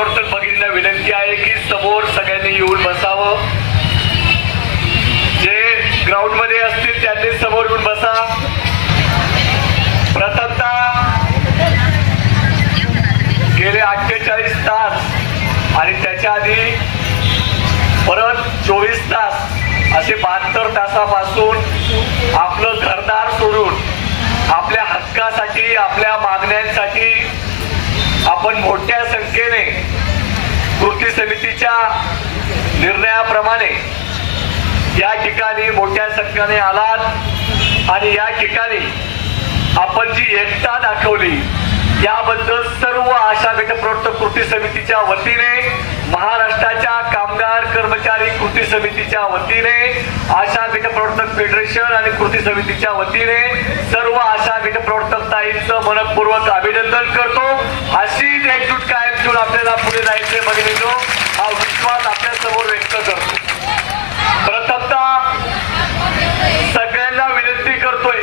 प्रवर्तक भगिनींना विनंती आहे की समोर सगळ्यांनी येऊन बसावं. जे ग्राउंडमध्ये असतील त्यांनी समोर येऊन बसा. प्रथमतः गेले अठ्ठेचाळीस तास आणि त्याच्या आधी परत चोवीस तास असे बहात्तर तासापासून आपलं आपण मोठ्या संख्येने कृती समितीच्या निर्णयाप्रमाणे या ठिकाणी मोठ्या संख्येने आलात आणि या ठिकाणी आपण जी एकता दाखवली याबद्दल सर्व आशा गटप्रवर्तक कृती समितीच्या वतीने महाराष्ट्राच्या कर्मचारी कृती समितीच्या वतीने आशा गटप्रवर्तक फेडरेशन आणि कृती समितीच्या वतीने सर्व आशा गटप्रवर्तक ताईंचं मनपूर्वक अभिनंदन करतो. अशीच एकजूट कायम ठेवून आपल्याला पुढे जायचे बघितलो हा विश्वास आपल्यासमोर व्यक्त करतो. प्रथमतः सगळ्यांना विनंती करतोय.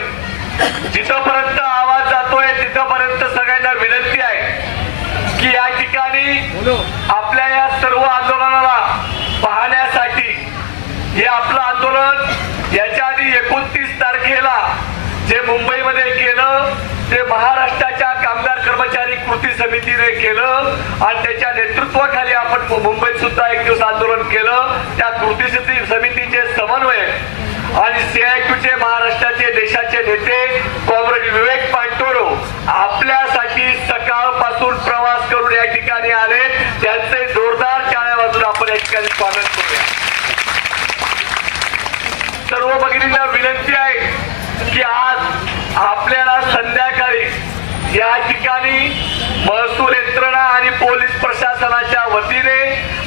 जिथपर्यंत आवाज जातोय तिथपर्यंत सगळ्यांना विनंती आहे की या ठिकाणी आपल्या या सर्व आंदोलनाला पाहण्यासाठी हे आपलं आंदोलन याच्या आधी एकोणतीस तारखेला जे मुंबईमध्ये केलं ते महाराष्ट्राच्या कामगार कर्मचारी कृती समितीने केलं आणि त्याच्या नेतृत्वाखाली आपण मुंबईत सुद्धा एक दिवस आंदोलन केलं. त्या कृती समितीचे समन्वय आणि सीआयटूचे महाराष्ट्राचे देशाचे नेते कॉम्रेड विवेक पांटोरो आपल्यासाठी सकाळपासून प्रवास करून या ठिकाणी आले. त्यांचे जोरदार चाळ्या वाजून आपण या ठिकाणी स्वागत करूया. सर्व भगिनींना विनंती आहे की आज आपल्याला संध्याकाळी या ठिकाणी महसूल यंत्रणा आणि पोलीस प्रशासनाच्या वतीने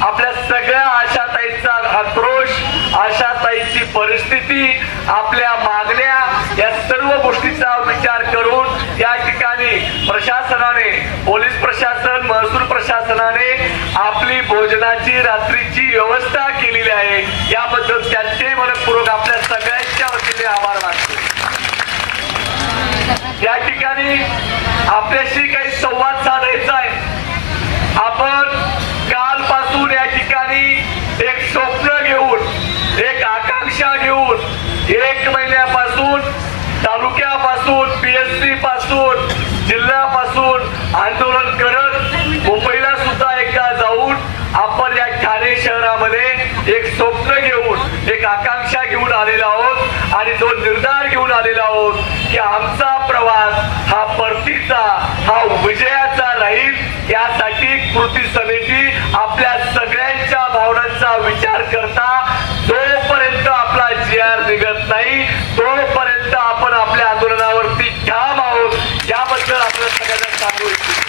आपल्या सगळ्या आशाताईचा आक्रोश आशाताईची परिस्थिती आपल्या मागण्या या सर्व गोष्टीचा विचार करून या ठिकाणी प्रशासनाने पोलीस प्रशासन महसूल प्रशासनाने आपली भोजनाची रात्रीची व्यवस्था केलेली आहे. याबद्दल त्यांचे मनपूर्वक आपल्या सगळ्यांच्या वतीने आभार मानतो. या ठिकाणी आपल्याशी काही संवाद साधायचा आहे. आपण कालपासून या ठिकाणी एक स्वप्न घेऊन एक आकांक्षा घेऊन एक महिन्या तालुक्यापासून पीएससी पासून जिल्ह्यापासून आंदोलन करत मुंबईला सुद्धा एकदा जाऊन आपण या ठाणे शहरामध्ये एक स्वप्न घेऊन एक आकांक्षा घेऊन आलेलो आहोत आणि दोन निर्धार घेऊन आलेलो आहोत की आमचा प्रवास हा परतीचा हा विजयाचा राहील. यासाठी कृती समिती आपल्या सगळ्यांच्या भावनांचा विचार करता जोपर्यंत आपला जी आर निघत नाही तोपर्यंत आपण आपल्या आंदोलनावरती ठाम आहोत याबद्दल आपल्या सगळ्यांना सांगू इच्छितो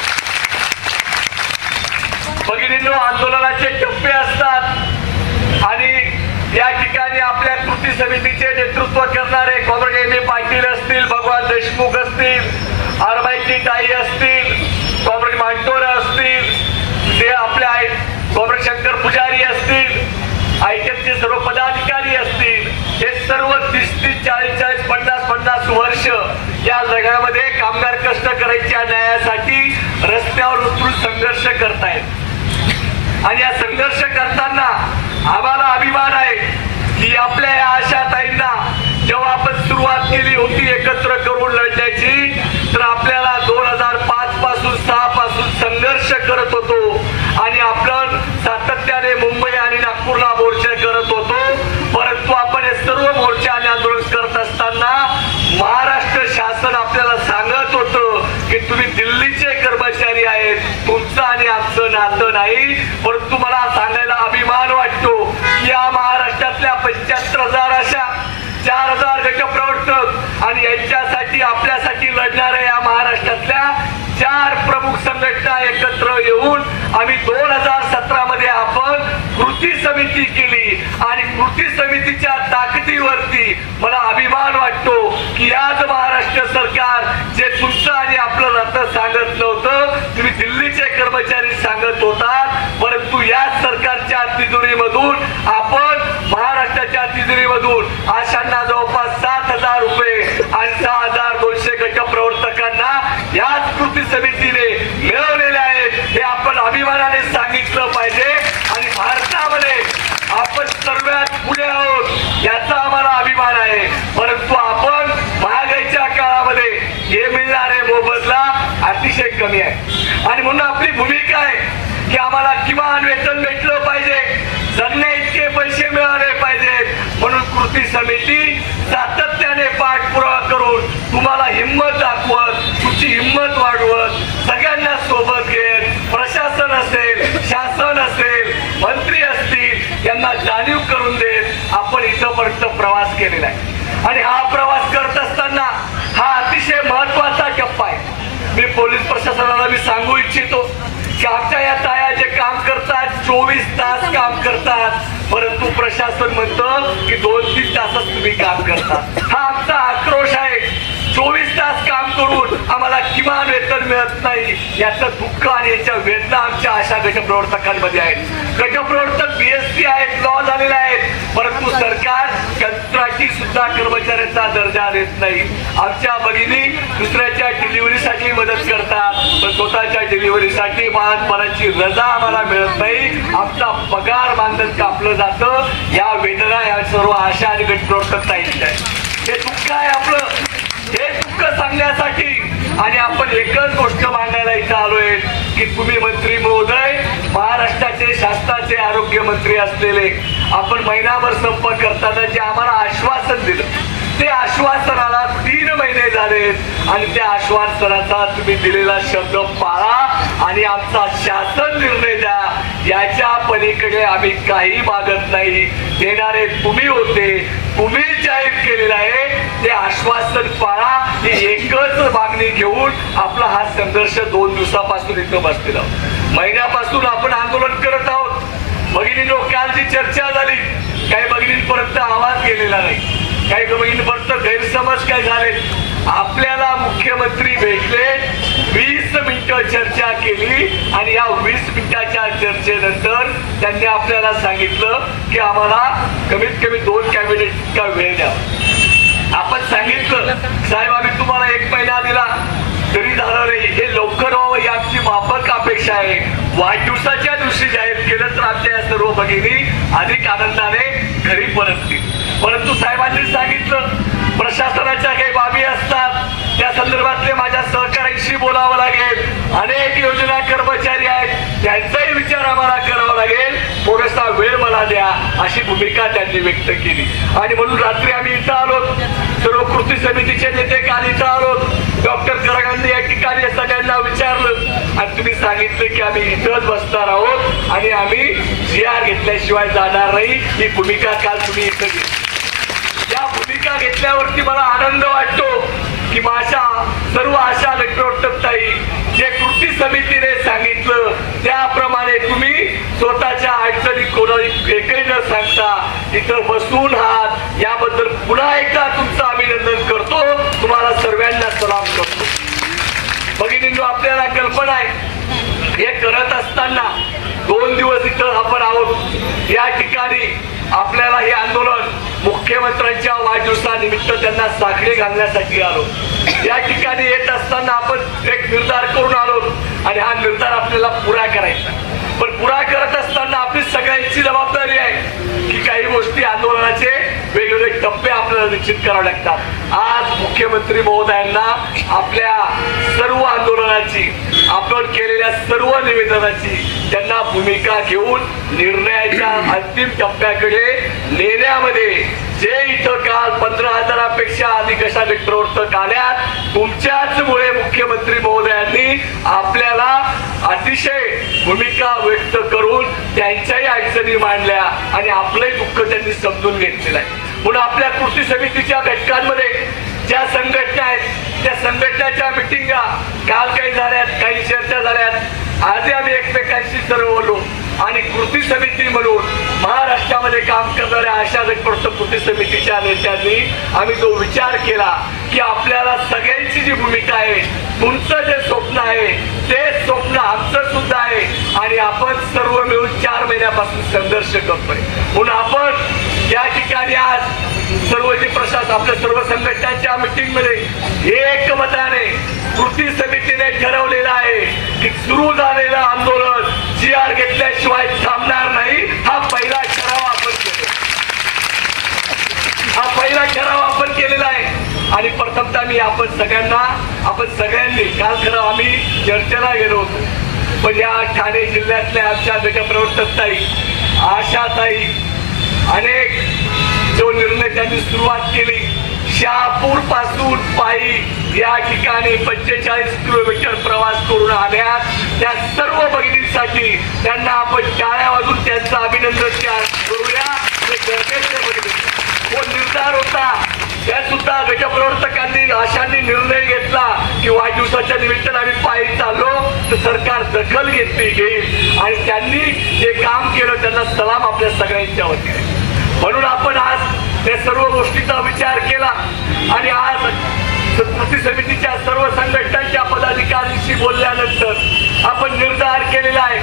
भगिनींनो आंदोलनाचे टप्पे असतात आणि या ठिकाणी आपल्या कृती समितीचे नेतृत्व करणारे कॉम्रेड एम ए पाटील असतील भगवान देशमुख असतील आरमाईची ताई असतील कॉम्रेड मांटोर असतील ते आपले आहेत कॉम्रेड शंकर पुजारी असतील आयटीएफचे सर्व पदाधिकारी असतील हे सर्व तीस तीस चाळीस चाळीस पन्नास पन्नास वर्ष या जगामध्ये कामगार कष्ट करायच्या न्यायासाठी रस्त्यावर उतरून संघर्ष करतायत. आणि या संघर्ष करताना आम्हाला अभिमान आहे की आपल्या या आशा ताईंना जेव्हा आपण सुरुवात केली होती एकत्र करून लढण्याची तर आपल्याला दोन हजार पाच पासून सहा पासून संघर्ष करत होतो आणि आपण सातत्याने मुंबई आणि नागपूरला मोर्चे करत होतो परंतु आपण हे सर्व मोर्चे आणि आंदोलन करत असताना महाराष्ट्र शासन आपल्याला सांगत होतं की तुम्ही दिल्लीचे कर्मचारी आहेत तुमचं आणि आमचं नातं नाही परंतु मला सांगायला अभिमान वाटतो की या महाराष्ट्रातल्या पंच्याहत्तर हजार अशा चार हजार गटप्रवर्तक आणि यांच्यासाठी आपल्यासाठी लढणाऱ्या या महाराष्ट्रातल्या चार प्रमुख संघटना ठरवून आम्ही दोन हजार सतरा मध्ये आपण कृती समिती केली. आणि कृती समितीच्या ताकदीवरती मला अभिमान वाटतो की याच महाराष्ट्र सरकार जे तुमचं आणि आपलं नातं सांगत नव्हतं तुम्ही दिल्लीचे कर्मचारी सांगत होतात परंतु याच सरकारच्या तिजोरीमधून आपण महाराष्ट्राच्या तिजोरीमधून आशांना जवळपास सात हजार रुपये आणि सहा हजार दोनशे गट प्रवर्तकांना याच कृती समितीने मिळवलेले आहेत हे आपण अभिमानाने सांगितले अतिशय कमी आहे. आणि म्हणून आपली भूमिका आहे की आम्हाला किमान वेतन भेटलं पाहिजे. जगण्या इतके पैसे मिळाले पाहिजेत म्हणून कृती समिती सातत्याने पाठपुरावा करून तुम्हाला हिंमत दाखवत तुमची हिंमत वाढवत सगळ्यांना सोबत घेत प्रशासन असेल शासन असेल मंत्री असतील यांना जाणीव करून देत आपण इथंपर्यंत प्रवास केलेला आहे. आणि हा प्रवास करत असताना हा अतिशय महत्त्वाचा मी पोलीस प्रशासनाला मी सांगू इच्छितो की आमच्या या ताया जे काम करतात चोवीस तास काम करतात परंतु प्रशासन म्हणतं की दोन तीन तासच तुम्ही काम करता. हा आमचा आक्रोश आहे. चोवीस तास काम करून आम्हाला किमान वेतन मिळत नाही. याचं दुःख आणि याच्या वेदना आमच्या आशा गटप्रवर्तकांमध्ये आहेत. गटप्रवर्तक बीएससी आहेत लॉ झालेले आहेत. परंतु सरकार कंत्राटी सुद्धा कर्मचाऱ्यांचा दर्जा देत नाही. आमच्या भगिनी दुसऱ्याच्या डिलिव्हरीसाठी मदत करतात पण स्वतःच्या डिलिव्हरीसाठी बाळापणाची रजा आम्हाला मिळत नाही. आमचा पगार मानधन कापलं जातं. या वेदना या सर्व आशा आणि गटप्रवर्तक ताईंच्या आहेत. हे दुःख आहे आपलं. हे दुःख सांगण्यासाठी आणि आपण एकच गोष्ट मांडायला इथं आलोय की तुम्ही मंत्री महोदय महाराष्ट्राचे शासनाचे आरोग्य मंत्री असलेले आपण महिनाभर संपर्क करताना जे आम्हाला आश्वासन दिलं ते आश्वासनाला तीन महिने झाले आणि त्या आश्वासनाचा तुम्ही दिलेला शब्द पाळा आणि आमचा शासन निर्णय द्या. याच्या पलीकडे आम्ही काही मागत नाही. देणारे तुम्ही होते उमेद जाहीर केलेलं आहे ते आश्वासन पाळा ही एकच मागणी घेऊन आपला हा संघर्ष दोन दिवसापासून इथं बसलेला महिन्यापासून आपण आंदोलन करत आहोत. भगिनीनो काल चर्चा झाली काही भगिनींपर्यंत आवाज गेलेला नाही. काही भगिनींपर्यंत गैरसमज काय झाले आपल्याला मुख्यमंत्री भेटले. वीस मिनिटं चर्चा केली आणि या वीस मिनिटाच्या चर्चेनंतर त्यांनी आपल्याला सांगितलं की आम्हाला कमीत कमी दोन कॅबिनेट इतका वेळ द्या. आपण सांगितलं साहेब आम्ही तुम्हाला एक महिना दिला. तरी झालं नाही. हे लवकर व्हावं ही आमची माफक अपेक्षा आहे. वाढदिवसाच्या दिवशी जाहीर केलं तर आमच्या या सर्व भगिनी अधिक आनंदाने घरी परततील. परंतु साहेबांनी सांगितलं प्रशासनाच्या काही बाबी असतात त्या संदर्भातले माझ्या सहकाऱ्यांशी बोलावं लागेल. अनेक योजना कर्मचारी आहेत त्यांचाही विचार आम्हाला करावा लागेल. थोडासा वेळ मला द्या अशी भूमिका त्यांनी व्यक्त केली. आणि म्हणून रात्री आम्ही इथं आलो. सर्व कृती समितीचे नेते काल इथं आलो. डॉक्टर करगांनी या ठिकाणी सगळ्यांना विचारलं. आणि तुम्ही सांगितलं की आम्ही इथंच बसणार आहोत आणि आम्ही जी आर घेतल्याशिवाय जाणार नाही. ही भूमिका काल तुम्ही इथं घेतली. भूमिका घेतल्यावरती मला आनंद वाटतो की माझ्या सर्व आशा ताई. जे कृती समितीने सांगितलं त्याप्रमाणे तुम्ही स्वतःच्या अडचणी कोणाही एकही न सांगता इथं बसून आहात. याबद्दल पुन्हा एकदा तुमचं अभिनंदन करतो. तुम्हाला सर्वांना सलाम करतो. भगिनींनो आपल्याला कल्पना आहे. हे करत असताना दोन दिवस इथं आपण आहोत. या ठिकाणी आपल्याला हे आंदोलन मुख्यमंत्र्यांच्या वाढदिवसानिमित्त त्यांना साखळी घालण्यासाठी आलो. या ठिकाणी येत असताना आपण एक निर्धार करून आलो आणि हा निर्धार आपल्याला पुरा करायचा पण पुरा करत असताना आपली सगळ्यांची जबाबदारी आहे की काही गोष्टी आंदोलनाचे वेगवेगळे टप्पे आपल्याला निश्चित करावे लागतात. आज मुख्यमंत्री महोदयांना आपल्या सर्व आंदोलनाची आपण केलेल्या सर्व निवेदनाची त्यांना भूमिका घेऊन निर्णयाच्या अंतिम टप्प्याकडे नेण्यामध्ये जे इथं काल पंधरा हजारापेक्षा अधिक अशा प्रवर्तक आल्या तुमच्याच मुळे मुख्यमंत्री महोदयांनी आपल्याला अतिशय भूमिका व्यक्त करून त्यांच्याही अडचणी मांडल्या आणि आपलंही दुःख त्यांनी समजून घेतलेलं आहे. म्हणून आपल्या कृती समितीच्या बैठकांमध्ये ज्या संघटना आहेत त्या संघटनाच्या मिटिंगा काल काही झाल्यात काही चर्चा झाल्यात आजही आम्ही एकमेकांशी सर्व बोललो आणि कृती समिती म्हणून महाराष्ट्रामध्ये काम करणाऱ्या आशा व्यक्तिमत्व कृती समितीच्या नेत्यांनी आम्ही जो विचार केला की आपल्याला सगळ्यांची जी भूमिका आहे तुमचं जे स्वप्न आहे ते स्वप्न आमचं सुद्धा आहे आणि आपण सर्व मिळून चार महिन्यापासून संघर्ष करतोय. म्हणून आपण या ठिकाणी आज सर्व जे प्रशासन आपल्या सर्व संघटनांच्या मिटिंगमध्ये एकमताने कृती समितीने ठरवलेलं आहे की सुरू झालेलं आंदोलन जी आर घेतल्याशिवाय थांबणार नाही. हा पहिला ठराव आपण केला हा पहिला ठराव आपण केलेला आहे. आणि प्रथमतः मी आपण सगळ्यांना आपण सगळ्यांनी काल खरं आम्ही चर्चेला गेलो होतो. पण या ठाणे जिल्ह्यातल्या आमच्या गटप्रवर्तक ताई आशाताई अनेक जो निर्णय त्यांनी सुरुवात केली शहापूरपासून पायी या ठिकाणी पंचेचाळीस किलोमीटर प्रवास करून आल्यात. त्या सर्व भगिनींसाठी त्यांना आपण टाळ्या वाजून त्यांचं अभिनंदन करूया. तो निर्धार होता? त्या सुद्धा गटप्रवर्तकांनी आशांनी निर्णय घेतला की वाढदिवसाच्या निमित्तानं आम्ही पायी चाललो तर सरकार दखल घेतली घेईल. आणि त्यांनी जे काम केलं त्यांना सलाम आपल्या सगळ्यांच्या वतीने. म्हणून आपण आज त्या सर्व गोष्टीचा विचार केला. आणि आज कृती समितीच्या सर्व संघटनांच्या पदाधिकाऱ्यांशी बोलल्यानंतर आपण निर्धार केलेला आहे.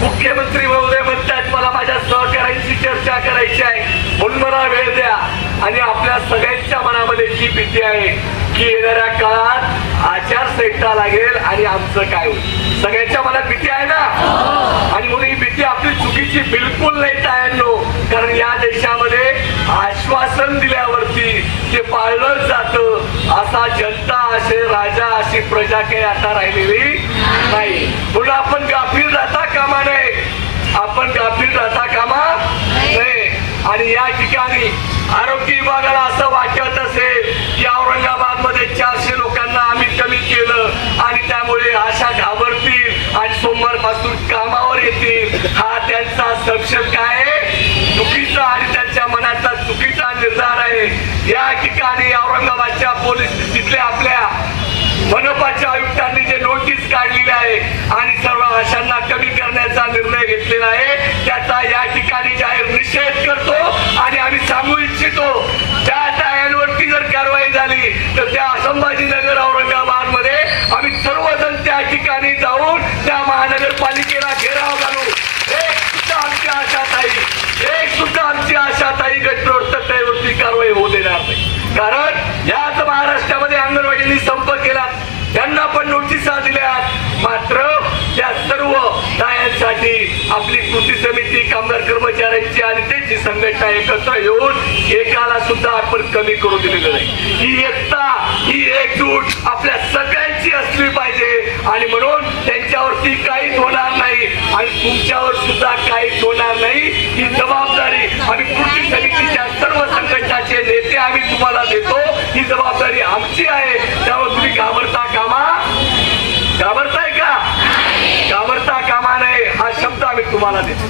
मुख्यमंत्री महोदय म्हणतात मला माझ्या सहकाऱ्यांशी चर्चा करायची आहे. म्हणून मला वेळ द्या. आणि आपल्या सगळ्यांच्या मनामध्ये जी भीती आहे की येणाऱ्या काळात आचारसंहिता लागेल आणि आमचं काय होईल. सगळ्यांच्या मनात भीती आहे ना? आणि म्हणून ही भीती आपली चुकीची बिलकुल नाही तायांनो. कारण या देशामध्ये आश्वासन दिल्यावरती ते पाळलं जातं. असा जनता असे राजा अशी प्रजा काही आता राहिलेली नाही. म्हणून आपण गाफील राहता कामा नये. आपण गाफील राहता कामा नये. आणि या ठिकाणी आरोग्य विभागाला असं वाटत असेल की औरंगाबादमध्ये चारशे लोकांना आम्ही कमी केलं आणि त्यामुळे आशा घाबरतील आणि सोमवारपासून कामावर येतील. हा त्यांचा संक्षेप काय? जाणार आहे. या ठिकाणी औरंगाबादच्या पोलीस तिथल्या आपल्या मनपाच्या आयुक्तांनी जे नोटीस काढलेली आहे आणि सर्व आशांना कमी करण्याचा निर्णय घेतलेला आहे त्याचा या ठिकाणी जाहीर निषेध करतो आणि आम्ही सांगू इच्छितो त्या टायांवरती जर कारवाई झाली तर त्या संभाजीनगर औरंगाबादमध्ये आम्ही सर्वजण त्या ठिकाणी जाऊन त्या महानगरपालिकेला घेराव घालू एक सुद्धा आमची आशाताई एक सुद्धा आमची आशाताई गटप्रवर्तकावरती कारवाई होऊ देणार नाही कारण याच महाराष्ट्रामध्ये अंगणवाडींनी संप केला त्यांना पण नोटिसा दिल्या मात्र त्या सर्व तायांसाठी आपली कृती समिती कामगार कर्मचाऱ्यांची आणि त्यांची संघटना एकत्र येऊन एकाला सुद्धा आपण कमी करू दिलेलं नाही. ही एकता ही एकजूट आपल्या सगळ्यांची असली पाहिजे. आणि म्हणून त्यांच्यावरती काहीच होणार नाही आणि तुमच्यावर सुद्धा काहीच होणार नाही. ही जबाबदारी आम्ही कृती समितीच्या सर्व संघटनाचे नेते आम्ही तुम्हाला देतो. ही जबाबदारी आमची आहे. त्यावर तुम्ही घाबरता कामा. घाबर का घाबरता कामा नये हा शब्द आम्ही तुम्हाला देतो.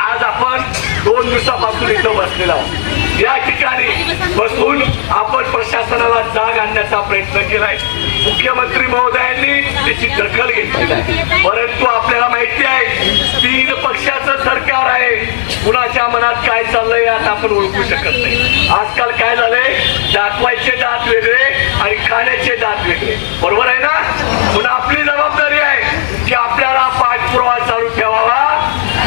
आज आपण दोन दिवसापासून इथं बसलेला आहोत. या ठिकाणी बसून आपण प्रशासनाला जाग आणण्याचा प्रयत्न केलाय. मुख्यमंत्री महोदयांनी त्याची दखल घेतली. आहे परंतु आपल्याला माहिती आहे तीन पक्षाचं सरकार आहे. कुणाच्या मनात काय चाललंय यात आपण ओळखू शकत नाही. आजकाल काय झालंय? दाखवायचे दात वेगळे आणि खाण्याचे दात वेगळे. बरोबर आहे ना? पण आपली जबाबदारी आहे की आपल्याला पाठपुरावा चालू ठेवावा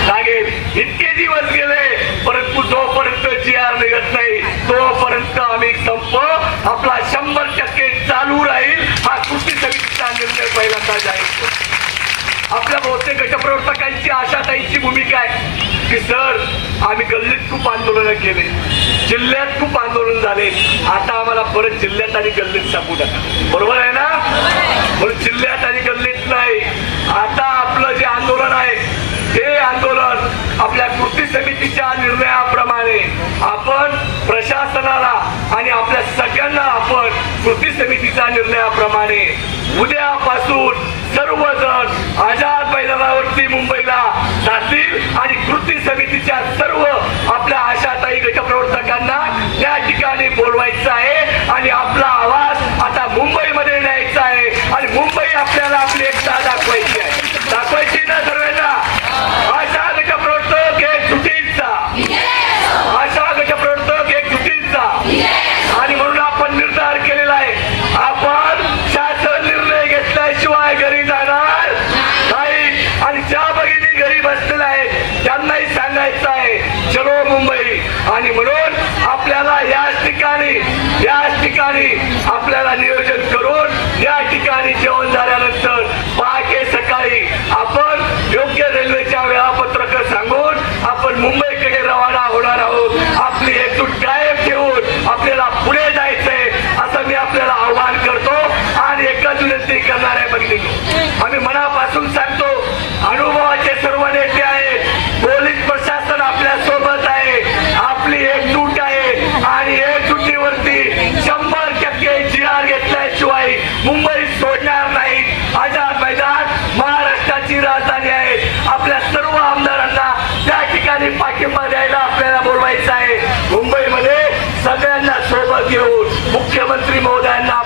लागेल इतके दिवस गेले परंतु जोपर्यंत जी आर निघत नाही तोपर्यंत आम्ही संप आपला शंभर टक्के चालू राहील हा कृती समितीचा निर्णय पहिल्यांदा जाहीर करतो. आपल्या गटप्रवर्तकांची आशाताईंची भूमिका आहे की सर आम्ही गल्लीत खूप आंदोलन केले. जिल्ह्यात खूप आंदोलन झाले. आता आम्हाला परत जिल्ह्यात आणि गल्लीत सांगू नका. बरोबर आहे ना? पण जिल्ह्यात आणि गल्लीत नाही. आता आपलं जे आंदोलन आहे ते आंदोलन आपल्या कृती समितीच्या निर्णयाप्रमाणे आपण प्रशासनाला आणि आपल्या सगळ्यांना आपण कृती समितीच्या निर्णयाप्रमाणे उद्यापासून सर्वजण आझाद मैदानावरती मुंबईला जातील आणि कृती समितीच्या सर्व आपल्या आशाताई गटप्रवर्तकांना त्या ठिकाणी बोलवायचं आहे. आणि आपला आवाज आता मुंबईमध्ये न्यायचा आहे. आणि मुंबई आपल्याला आपली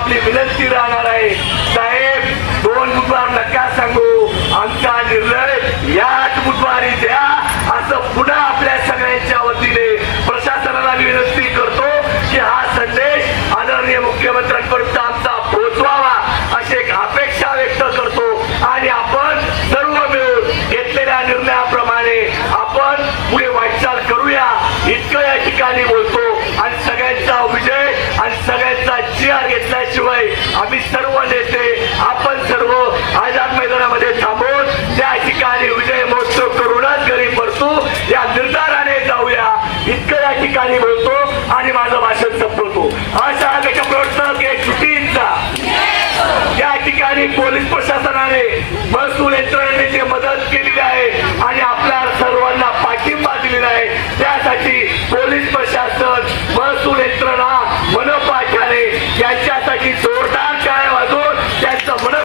आपली विनंती राहणार आहे. साहेब दोन बुधवार नका सांगू. आमचा निर्णय याच बुधवारी द्या. असं पुन्हा घेतल्याशिवाय आम्ही सर्व नेते